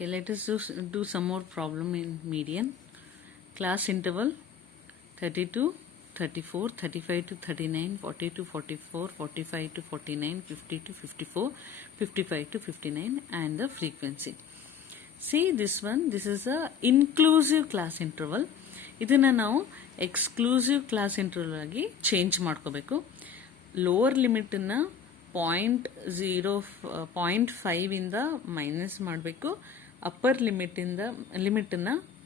Okay, let us do some more problem in median. Class interval 32, 34, 35 to 39, 40 to 44, 45 to 49, 50 to 54, 55 to 59, and the frequency. See this one, this is a inclusive class interval. ಇದನ್ನ ನಾವು exclusive class interval ಆಗಿ change ಮಾಡ್ಕೋಬೇಕು. Lower ಲಿಮಿಟನ್ನ 0.5 ಇಂದ minus ಮಾಡಬೇಕು. Upper ಲಿಮಿಟನ್ನ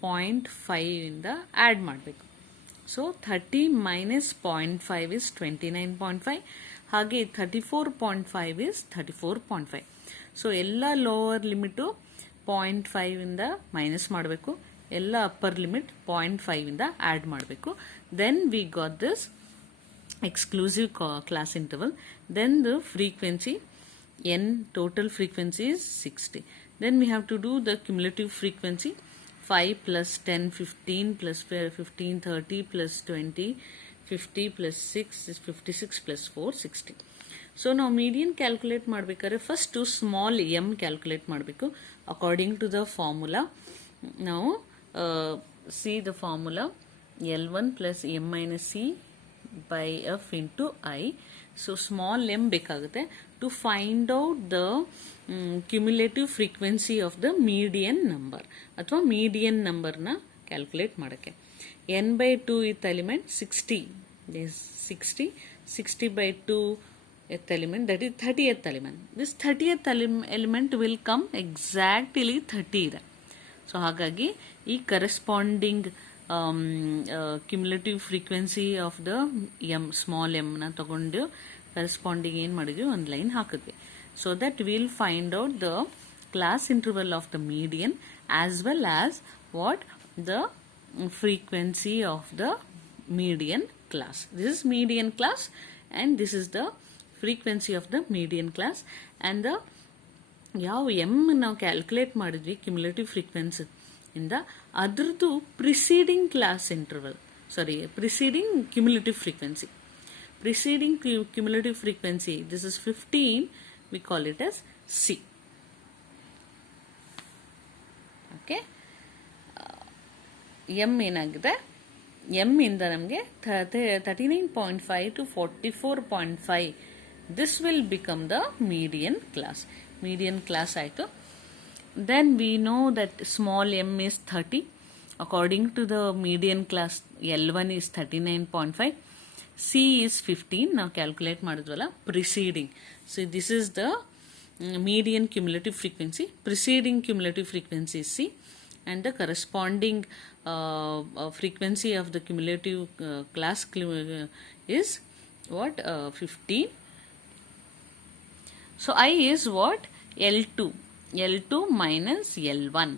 0.5 ಇಂದ add ಮಾಡಬೇಕು. So 30 minus 0.5 is 29.5. ಹಾಗೆ 34.5 is 34.5. So ಎಲ್ಲ ಲೋವರ್ ಲಿಮಿಟು 0.5 ಇಂದ ಮೈನಸ್ ಮಾಡಬೇಕು, ಎಲ್ಲ ಅಪ್ಪರ್ ಲಿಮಿಟ್ 0.5 ಇಂದ ಆ್ಯಡ್ ಮಾಡಬೇಕು. Then we got this exclusive class interval. Then the frequency n, total frequency is 60. Then we have to do the cumulative frequency 5 plus 10 15 plus 15 30 plus 20 50 plus 6 is 56 plus 4 60. So now median calculate ಮಾಡಬೇಕಾದ್ರೆ first to small m calculate ಮಾಡಬೇಕು according to the formula. Now see the formula L1 plus m minus c by f into I. So small m ಬೇಕಾಗುತ್ತೆ to find out the cumulative frequency of the median number ಅಥವಾ median number ನ calculate ಮಾಡೋಕ್ಕೆ. n by 2 ith element 60 is 60 by 2 th element, that is 30th element. This 30th element will come exactly 30 ಇದೆ. So ಹಾಗಾಗಿ ಈ corresponding cumulative frequency of the M, small M ನ ತಗೊಂಡು corresponding ಏನು ಮಾಡಿದ್ವಿ, ಒಂದು ಲೈನ್ ಹಾಕಿದ್ವಿ. So that will find out the class interval of the median as well as what the frequency of the median class. This is median class and this is the frequency of the median class. And the ಯಾವ M ನಾವು calculate ಮಾಡಿದ್ವಿ cumulative frequency ಇಂದ, ಅದ್ರದ್ದು preceding class interval, preceding cumulative frequency. Preceding cumulative frequency, this is 15, we call it as C. Okay, M ಏನಾಗಿದೆ, M ಇಂದ ನಮಗೆ 39.5 to 44.5, this will become the median class ಆಯಿತು. Then we know that small m is 30. According to the median class, L1 is 39.5. C is 15. Now calculate ಮಾಡಿದ್ವಲ್ಲ preceding. So this is the median cumulative frequency. Preceding cumulative frequency is C, and the corresponding frequency of the cumulative class is what? 15. So I is what? L2 minus L1,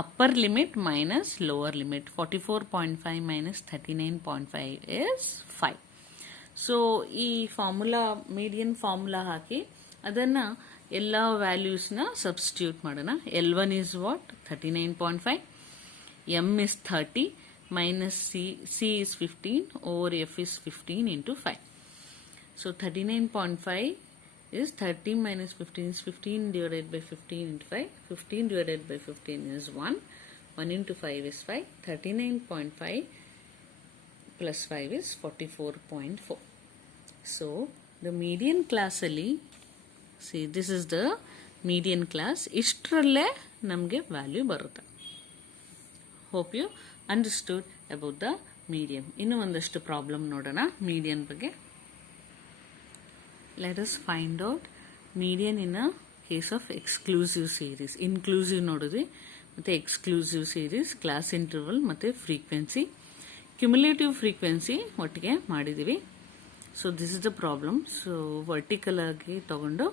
upper limit minus lower limit. 44.5 minus 39.5 is 5. So ಈ formula, median formula ಹಾಕಿ ಅದನ್ನು ಎಲ್ಲ ವ್ಯಾಲ್ಯೂಸ್ನ substitute ಮಾಡೋಣ. L1 is what? 39.5, M is 30 minus C is 15 over F is 15 into 5. So 39.5 is 30 minus 15 is 15 divided by 15 into 5. 15 divided by 15 is 1. 1 into 5 is 5. 39.5 plus 5 is 44.4. So the median class ali, see this is the median class. Ishtralle namge value barutte. Hope you understood about the median. Innu ondashtu problem nodana median ಬಗ್ಗೆ. Let us find out median in a case of exclusive series. Inclusive ನೋಡಿದ್ವಿ, ಮತ್ತೆ exclusive series, class interval ಮತ್ತೆ frequency, cumulative frequency ಒಟ್ಟಿಗೆ ಮಾಡಿದ್ದೀವಿ. So this is the problem. So vertical ಆಗಿ ತಗೊಂಡು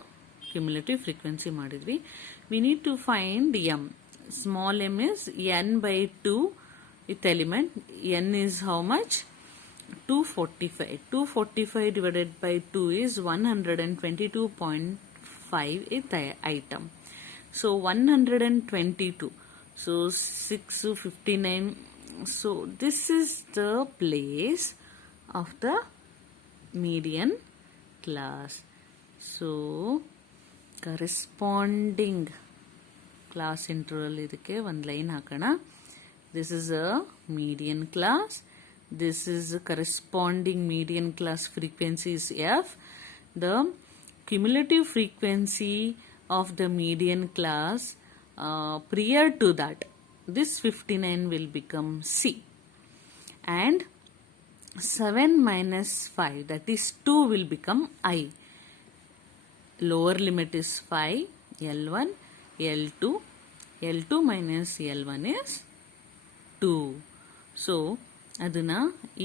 cumulative frequency ಮಾಡಿದ್ವಿ. We need to find m. Small m is n by 2 with element. n is how much? 245. 245 divided by 2 is 122.5 item. So 122. So 6 to 59. So this is the place of the median class. So corresponding class interval ಇದಕ್ಕೆ ಒಂದು line ಹಾಕೋಣ. This is a median class. This is corresponding median class frequency is f. The cumulative frequency of the median class prior to that, this 59 will become c, and 7 minus 5, that is 2, will become I. Lower limit is 5, L1, L2. L2 minus L1 is 2. So ಅದನ್ನ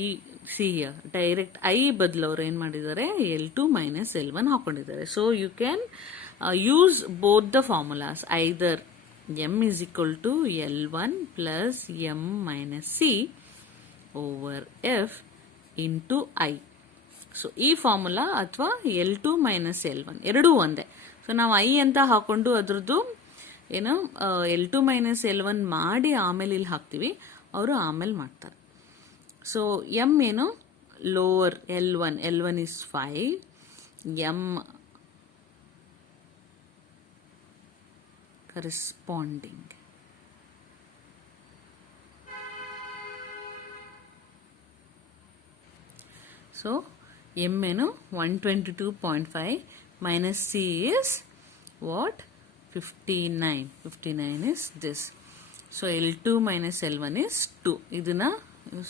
ಈ C direct I ಬದಲು ಅವ್ರು ಏನು ಮಾಡಿದ್ದಾರೆ, L2 minus L1 ಹಾಕೊಂಡಿದ್ದಾರೆ. So you can use both the formulas, either m is equal to L1 plus m minus c over f into I. So ಈ formula ಅಥವಾ L2 minus L1 ಎರಡೂ ಒಂದೇ. So ನಾವು ಐ ಅಂತ ಹಾಕೊಂಡು ಅದ್ರದ್ದು ಏನು L2 minus L1 ಮಾಡಿ ಆಮೇಲೆ ಇಲ್ಲಿ ಹಾಕ್ತೀವಿ, ಅವರು ಆಮೇಲೆ ಮಾಡ್ತಾರೆ. ಸೊ ಎಮ್ ಏನು, lower L1 is 5, m corresponding. So m ಏನು 122.5 minus c is what, 59. 59 is this. So L2 minus L1 is 2. ಇದನ್ನ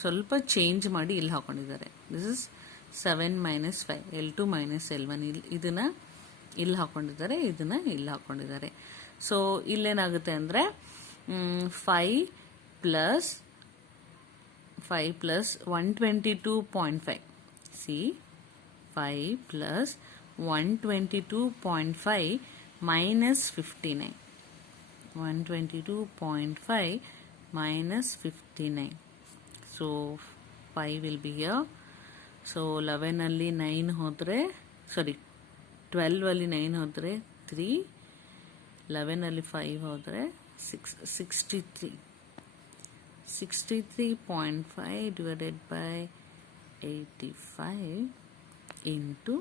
ಸ್ವಲ್ಪ ಚೇಂಜ್ ಮಾಡಿ ಇಲ್ಲಿ ಹಾಕೊಂಡಿದ್ದಾರೆ. This is 7 minus 5, L2 minus L1. ಇದನ್ನ ಇಲ್ಲಿ ಹಾಕೊಂಡಿದ್ದಾರೆ, ಇದನ್ನ ಇಲ್ಲಿ ಹಾಕೊಂಡಿದ್ದಾರೆ. ಸೊ ಇಲ್ಲೇನಾಗುತ್ತೆ ಅಂದರೆ 5 plus 122.5. C 5 plus 122.5 minus 59. 122.5 minus 59. So 5 will be here. So 11 ಅಲ್ಲಿ 9 ಹೋದರೆ, ಸಾರಿ 12 ಅಲ್ಲಿ 9 ಹೋದರೆ 3, 11 ಅಲ್ಲಿ 5 ಹೋದರೆ 63. 63.5 divided by 85 into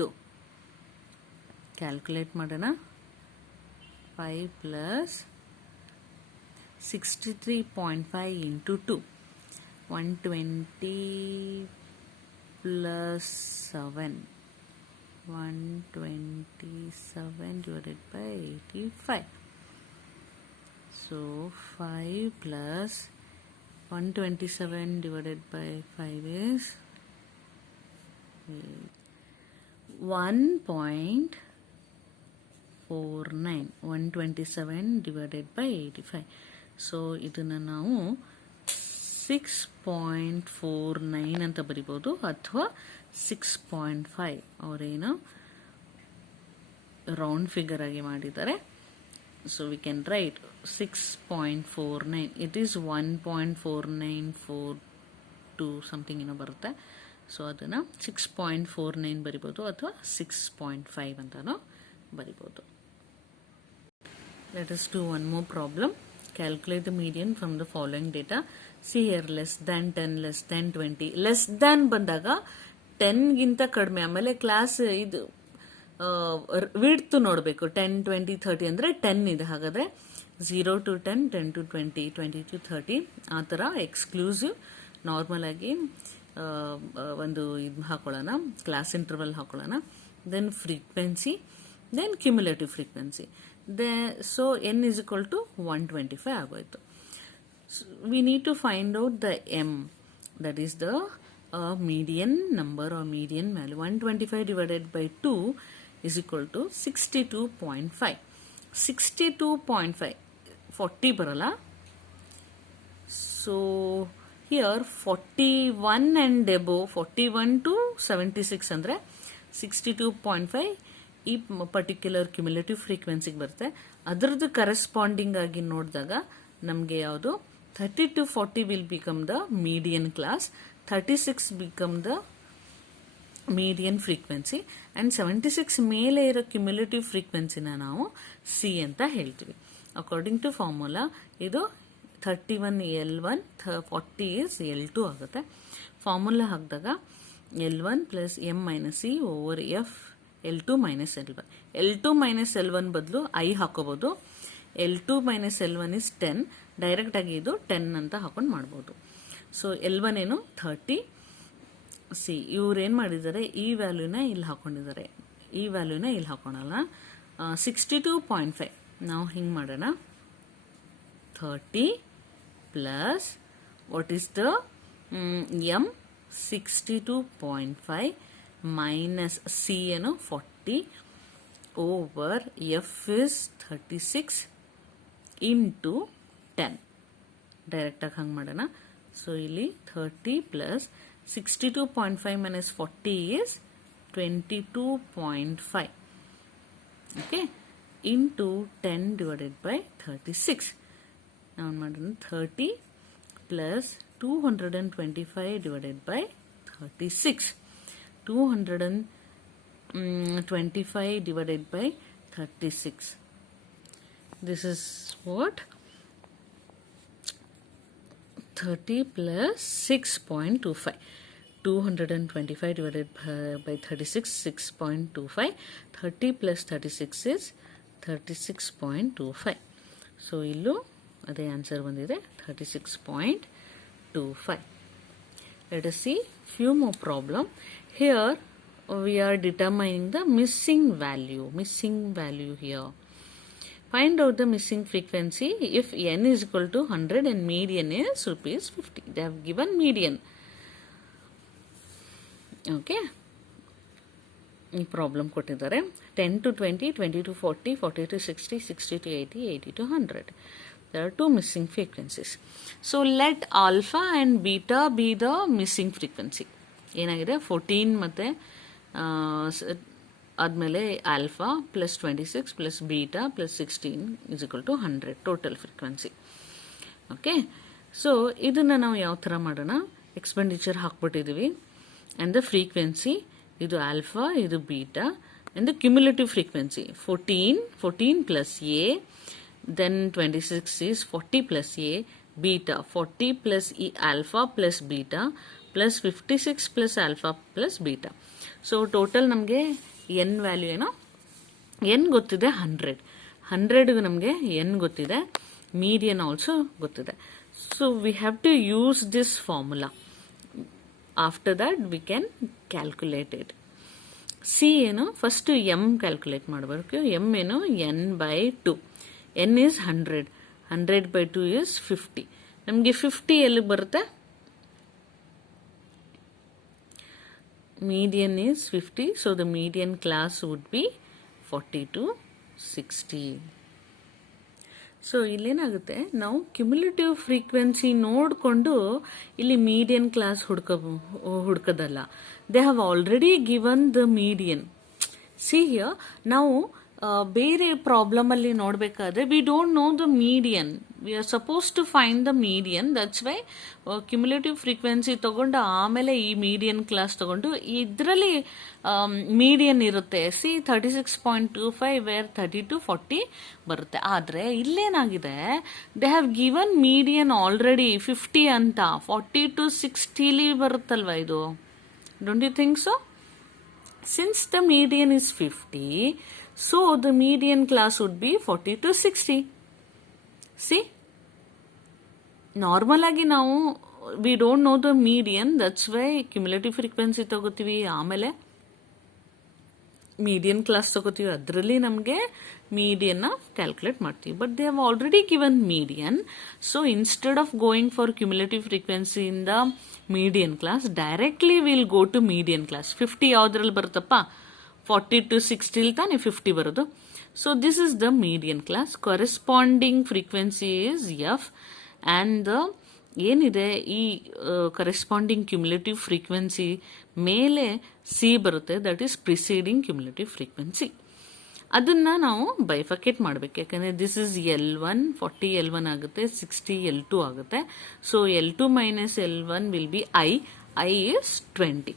2. ಕ್ಯಾಲ್ಕುಲೇಟ್ ಮಾಡೋಣ. 5 plus 63.5 into 2. 120 plus 7. 127 divided by 85. So 5 plus 127 divided by 5 is 1.49. 127 divided by 85. So ಇದನ್ನು ನಾವು 6.49 ಅಂತ ಬರಿಬೋದು, ಅಥವಾ 6.5 ಅವರೇನು ರೌಂಡ್ ಫಿಗರ್ ಆಗಿ ಮಾಡಿದ್ದಾರೆ. So we can write 6.49. It is 1.4942 something ಏನೋ ಬರುತ್ತೆ. ಸೊ ಅದನ್ನು 6.49 ಬರಿಬೋದು, ಅಥವಾ 6.5 ಅಂತಲೂ ಬರಿಬೋದು. Let us do one more problem. Calculate the median from the following data. See here, less than 10, less than 20. Less than ಬಂದಾಗ 10 ಗಿಂತ ಕಡಿಮೆ, ಆಮೇಲೆ ಕ್ಲಾಸ್ ಇದು ವಿಡ್ತ್ ನೋಡಬೇಕು. 10, 20, 30 ಅಂದರೆ 10 ಇದೆ. ಹಾಗಾದರೆ 0 to 10, 10 to 20, 20 to 30 ಆ ಥರ ಎಕ್ಸ್ಕ್ಲೂಸಿವ್ ನಾರ್ಮಲ್ ಆಗಿ ಒಂದು ಇದು ಹಾಕೊಳ್ಳೋಣ, ಕ್ಲಾಸ್ ಇಂಟರ್ವಲ್ ಹಾಕೊಳ್ಳೋಣ. Then frequency, then cumulative frequency. So n is equal to 125 ಆಗೋಯ್ತು. We need to find out the m, that is the median number or median value. 125 divided by 2 is equal to 62.5. 62.5 40 ಬರಲ್ಲ. So here 41 and above, 41 to 76 ಅಂದರೆ 62.5 ಈ particular cumulative ಫ್ರೀಕ್ವೆನ್ಸಿಗೆ ಬರುತ್ತೆ. ಅದರದ್ದು corresponding ಆಗಿ ನೋಡಿದಾಗ ನಮಗೆ ಯಾವುದು 30 to 40 will become the median class, 36 become the median frequency, and 76 ಮೇಲೆ ಇರೋ ಕ್ಯುಮುಲೇಟಿವ್ ಫ್ರೀಕ್ವೆನ್ಸಿನ ನಾವು ಸಿ ಅಂತ ಹೇಳ್ತೀವಿ. ಅಕಾರ್ಡಿಂಗ್ ಟು ಫಾರ್ಮುಲಾ ಇದು 31 L1, 40 is L2 ಆಗುತ್ತೆ. ಫಾರ್ಮುಲಾ ಹಾಕಿದಾಗ L1 plus m minus c over f L2 minus L1. L2 minus L1 ಬದಲು I ಹಾಕೋಬಹುದು. L2 minus L1 is 10. ಡೈರೆಕ್ಟಾಗಿ ಇದು 10 ಅಂತ ಹಾಕೊಂಡು ಮಾಡ್ಬೋದು. ಸೊ L1 ಏನು 30. ಸಿ ಇವ್ರು ಏನು ಮಾಡಿದ್ದಾರೆ, ಈ ವ್ಯಾಲ್ಯೂನ ಇಲ್ಲಿ ಹಾಕೊಂಡಿದ್ದಾರೆ, ಈ ವ್ಯಾಲ್ಯೂನ ಇಲ್ಲಿ ಹಾಕೋಣಲ್ಲ. 62.5 ನಾವು ಹಿಂಗೆ ಮಾಡೋಣ. 30 plus what is the M 62.5 minus C ಏನು 40 ಓವರ್ ಎಫ್ ಇಸ್ 36 ಇಂಟು 10. ಡೈರೆಕ್ಟಾಗಿ ಹಂಗೆ ಮಾಡೋಣ. ಸೊ ಇಲ್ಲಿ 30 plus 62.5 minus 40 is 22.5. Okay, into 10 divided by 36. Now 30 plus 225 divided by 36. 225 divided by 36. This is what? 30 plus 6.25. 225 divided by 36, 6.25. 30 plus 36 is 36.25. So illu ade answer bandide 36.25. Let us see few more problem. Here we are determining the missing value here. Find out the missing frequency if n is equal to 100 and median is rupees 50. They have given median. Okay. ಈ problem ಕೊಟ್ಟಿದ್ದಾರೆ. 10 to 20, 20 to 40, 40 to 60, 60 to 80, 80 to 100. There are two missing frequencies. So let alpha and beta be the missing frequency. ಏನಾಗಿದೆ 14 ಮತ್ತೆ ಆದಮೇಲೆ alpha plus 26 plus beta plus 16 is equal to 100 total frequency. Okay, so ಇದನ್ನು ನಾವು ಯಾವ ಥರ ಮಾಡೋಣ, expenditure ಹಾಕ್ಬಿಟ್ಟಿದ್ದೀವಿ and the frequency ಇದು ಆಲ್ಫಾ ಇದು beta and the cumulative frequency 14 plus a, then 26 is 40 plus a, beta 40 plus ಈ alpha plus beta plus 56 plus alpha plus beta. So total ನಮಗೆ ಎನ್ ವ್ಯಾಲ್ಯೂ ಏನೋ ಎನ್ ಗೊತ್ತಿದೆ 100ಗೆ ನಮಗೆ N ಗೊತ್ತಿದೆ, median also ಗೊತ್ತಿದೆ. So we have to use this formula. After that we can calculate it. See ಏನು first m calculate ಮಾಡಬೇಕು. M ಏನು n/2. N is 100, 100/2 is 50. ನಮಗೆ 50 ಎಲ್ಲಿ ಬರುತ್ತೆ? Median is 50, so the median class would be 40 to 60. So ಇಲ್ಲೇನಾಗುತ್ತೆ, ನಾವು cumulative frequency ನೋಡಿಕೊಂಡು ಇಲ್ಲಿ ಮೀಡಿಯನ್ ಕ್ಲಾಸ್ ಹುಡ್ಕೋದಲ್ಲ. They have already given the median. See here ನಾವು ಬೇರೆ ಪ್ರಾಬ್ಲಮಲ್ಲಿ ನೋಡಬೇಕಾದ್ರೆ we don't know the median, we are suppose to find the median. That's why cumulative frequency ತಗೊಂಡು ಆಮೇಲೆ ಈ ಮೀಡಿಯನ್ ಕ್ಲಾಸ್ ತಗೊಂಡು ಇದರಲ್ಲಿ ಮೀಡಿಯನ್ ಇರುತ್ತೆ. ಸಿ 36.25 ವೇರ್ 30 to 40 ಬರುತ್ತೆ. ಆದರೆ ಇಲ್ಲೇನಾಗಿದೆ, they have given median already 50 ಅಂತ. 40 to 60 ಬರುತ್ತಲ್ವ ಇದು? Don't you think so? Since the median is 50, so the median class would be 40 to 60. See? Normally ನಾವು we don't know the median, that's why cumulative frequency ತಗೋತೀವಿ, ಆಮೇಲೆ median class ತಗೋತೀವಿ, ಅದರಲ್ಲಿ ನಮಗೆ ಮೀಡಿಯನ್ನ ಕ್ಯಾಲ್ಕುಲೇಟ್ ಮಾಡ್ತೀವಿ. But they have already given median. So instead of going for cumulative frequency in the median class, directly will go to median class. 50 ಯಾವುದ್ರಲ್ಲಿ ಬರುತ್ತಪ್ಪ? 40 to 60 ತಾನೆ 50 ಬರೋದು. So this is the median class. Corresponding frequency is f and the ಏನಿದೆ ಈ corresponding cumulative frequency ಮೇಲೆ c ಬರುತ್ತೆ, that is preceding cumulative frequency. ಅದನ್ನು ನಾವು ಬೈಫಕೇಟ್ ಮಾಡಬೇಕು. ಯಾಕಂದರೆ ದಿಸ್ ಇಸ್ L1, 40 L1 ಆಗುತ್ತೆ, 60 L2 ಆಗುತ್ತೆ. So L2 minus L1 will be I is 20.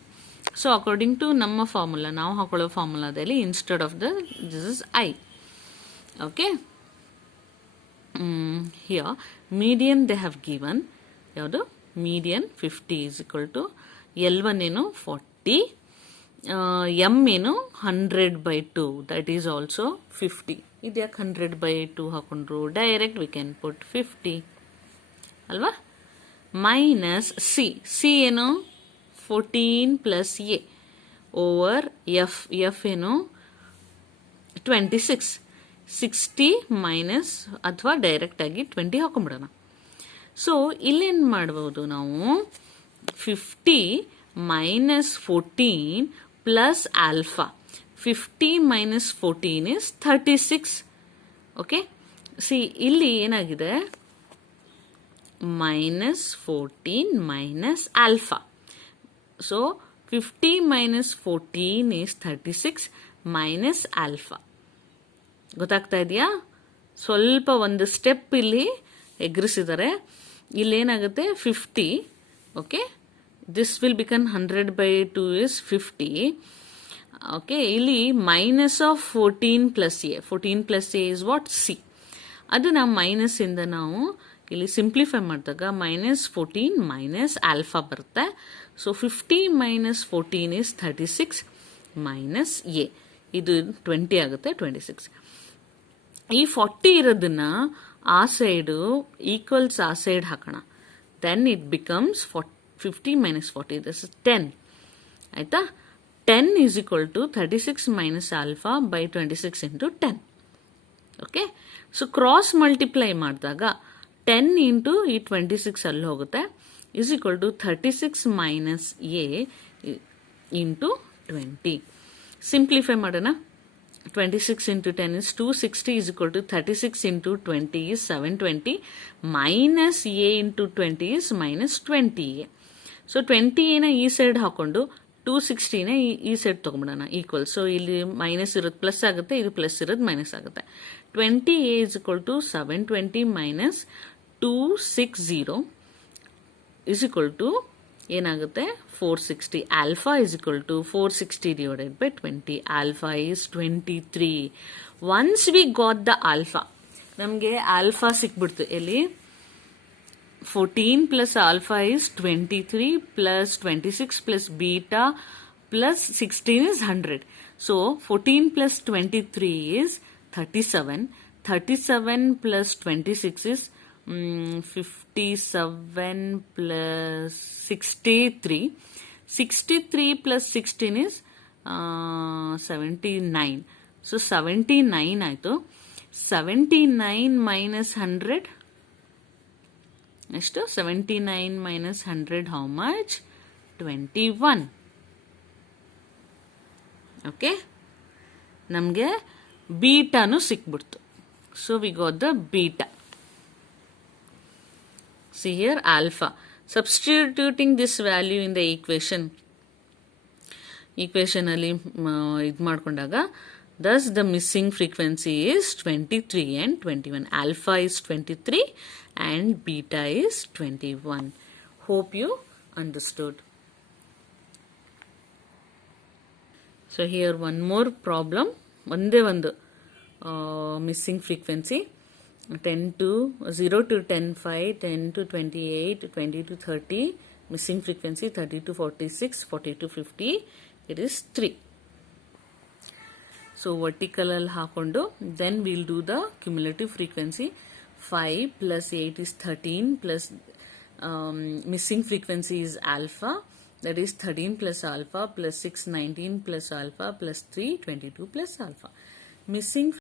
So according to ನಮ್ಮ ಫಾರ್ಮುಲಾ, ನಾವು ಹಾಕೊಳ್ಳೋ ಫಾರ್ಮುಲಾದಲ್ಲಿ instead of this is I. Okay, here median they have given ಯಾವುದು? Median 50 is equal to L1 ಏನು 40, M ಏನು 100/2, that is also 50. ಇದ್ಯಾಕೆ 100/2 ಹಾಕೊಂಡ್ರು? Direct we can put 50 ಅಲ್ವಾ? ಮೈನಸ್ ಸಿ ಏನು 14 ಪ್ಲಸ್ ಎ ಓವರ್ ಎಫ್ ಏನು 26 60 ಮೈನಸ್ ಅಥವಾ direct ಆಗಿ 20 ಹಾಕೊಂಡ್ಬಿಡೋಣ. ಸೊ ಇಲ್ಲೇನು ಮಾಡ್ಬೋದು ನಾವು 50 minus 14 plus alpha. 50 minus 14 is 36. Okay, see ಇಲ್ಲಿ ಏನಾಗಿದೆ minus 14 minus alpha. So 50 minus 14 is 36 minus alpha. ಗೊತ್ತಾಗ್ತಾ ಇದೆಯಾ? ಸ್ವಲ್ಪ ಒಂದು ಸ್ಟೆಪ್ ಇಲ್ಲಿ ಎಗ್ರಿಸಿದ್ದಾರೆ. ಇಲ್ಲೇನಾಗುತ್ತೆ 50. Okay, this will become 100/2 is 50. Okay, ಇಲ್ಲಿ minus of 14 plus a. 14 plus a is what? See. ಅದನ್ನ ಮೈನಸ್ ಇಂದ ನಾವು ಇಲ್ಲಿ ಸಿಂಪ್ಲಿಫೈ ಮಾಡಿದಾಗ ಮೈನಸ್ 14 ಮೈನಸ್ ಆಲ್ಫಾ ಬರುತ್ತೆ. So 50 minus 14 is 36 minus a. ಇದು 20 ಆಗುತ್ತೆ, 26. ಈ 40 ಇರೋದನ್ನ ಆ ಸೈಡು ಈಕ್ವಲ್ಸ್ ಆ ಸೈಡ್ ಹಾಕೋಣ. Then it becomes 50 minus 40 this is 10. ಆಯ್ತಾ? 10 is equal to 36 minus alpha by 26 into 10. Okay, so cross multiply ಮಾಡಿದಾಗ 10 ಇಂಟು ಈ 26 ಅಲ್ಲಿ ಹೋಗುತ್ತೆ is equal to 36 minus a into 20. Simplify ಮಾಡೋಣ. 26 into 10 is 260 is equal to 36 into 20 is 720 minus a into 20 is minus 20a. So 20 ನ ಈ side ಹಾಕೊಂಡು 260 ನ ಈ ಸೈಡ್ ತಗೊಂಡ್ಬಿಡೋಣ ಈಕ್ವಲ್. ಸೊ ಇಲ್ಲಿ ಮೈನಸ್ ಇರೋದು ಪ್ಲಸ್ ಆಗುತ್ತೆ, ಇದು ಪ್ಲಸ್ ಇರೋದು ಮೈನಸ್ ಆಗುತ್ತೆ. 20a is equal to 720 minus 260 is equal to ಏನಾಗುತ್ತೆ 460. Alpha is equal to 460 divided by 20. Alpha is 23. Once we got the alpha, ನಮಗೆ ಆಲ್ಫಾ ಸಿಕ್ಬಿಡ್ತು. ಎಲ್ಲಿ 14 plus alpha is 23 plus 26 plus beta plus 16 is 100. So 14 plus 23 is 37. 37 plus 26 is 57 plus 63. 63 plus 16 is 79. So 79 ಆಯ್ತು. 79 minus 100 ಎಷ್ಟು? 79 minus 100 how much? 21. Okay, ನಮಗೆ ಬೀಟಾನು ಸಿಕ್ಬಿಡ್ತು. So we got the beta. See here alpha. Substituting this value in the equation ಅಲ್ಲಿ ಇದು ಮಾಡ್ಕೊಂಡಾಗ thus the missing frequency is 23 and 21. Alpha is 23 and beta is 21. Hope you understood. So here one more problem. ಒಂದೇ ಒಂದು missing frequency. 10 to 0 to 10 5, 10 to 28, 20 to 30, missing frequency 30 to 46, 40 to 50, it is 3. So vertical al hakondo, then we'll do the cumulative frequency. 5 plus 8 is 13 plus missing frequency is alpha, that is 13 plus alpha plus 6 19 plus alpha plus 3 22 plus alpha. Missing